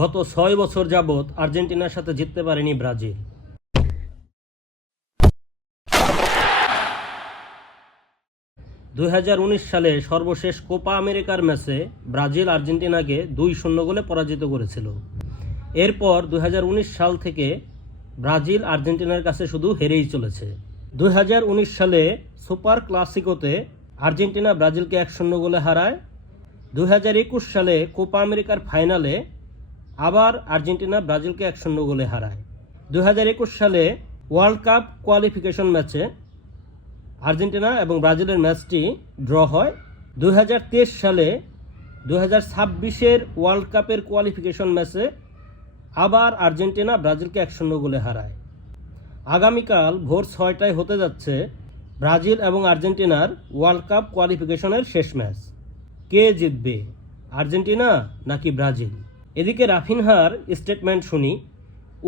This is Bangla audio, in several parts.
গত ছয় বছর যাবৎ আর্জেন্টিনার সাথে জিততে পারেনি ব্রাজিল। দুই হাজার উনিশ সালে সর্বশেষ কোপা আমেরিকার ম্যাচে ব্রাজিল আর্জেন্টিনাকে দুই শূন্য গোলে পরাজিত করেছিল। এরপর দু হাজার উনিশ সাল থেকে ব্রাজিল আর্জেন্টিনার কাছে শুধু হেরেই চলেছে। দু হাজার উনিশ সালে সুপার ক্লাসিকোতে আর্জেন্টিনা ব্রাজিলকে এক শূন্য গোলে হারায়। দু হাজার একুশ সালে কোপা আমেরিকার ফাইনালে আবার আর্জেন্টিনা ব্রাজিলকে এক শূন্য গোলে হারায়। দু হাজার একুশ সালে ওয়ার্ল্ড কাপ কোয়ালিফিকেশন ম্যাচে আর্জেন্টিনা এবং ব্রাজিলের ম্যাচটি ড্র হয়। দু হাজার তেইশ সালে দু হাজার ছাব্বিশের ওয়ার্ল্ড কাপের কোয়ালিফিকেশন ম্যাচে আবার আর্জেন্টিনা ব্রাজিলকে এক শূন্য গোলে হারায়। আগামীকাল ভোর ছয়টায় হতে যাচ্ছে ব্রাজিল এবং আর্জেন্টিনার ওয়ার্ল্ড কাপ কোয়ালিফিকেশনের শেষ ম্যাচ। কে জিতবে, আর্জেন্টিনা নাকি ব্রাজিল? এদিকে রাফিনহার স্টেটমেন্ট শুনি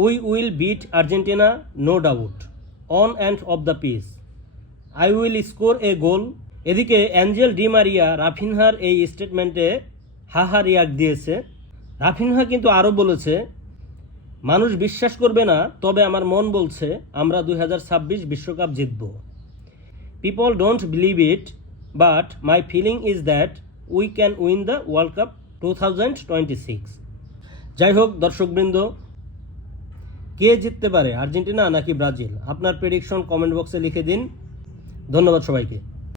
we will beat Argentina no doubt on and off the pitch I will score a goal এদিকে অ্যাঞ্জেল ডি মারিয়া রাফিনহার এই স্টেটমেন্টে হাহা রিয়াক্ট দিয়েছে। রাফিনহা কিন্তু আরও বলেছে, মানুষ বিশ্বাস করবে না, তবে আমার মন বলছে আমরা দুই বিশ্বকাপ জিতব। People don't believe it but my feeling is that we can win the world cup two thousand twenty six যাই হোক, দর্শকবৃন্দ, কে জিততে পারে, আর্জেন্টিনা নাকি ব্রাজিল? আপনার প্রেডিকশন কমেন্ট বক্সে লিখে দিন। ধন্যবাদ সবাইকে।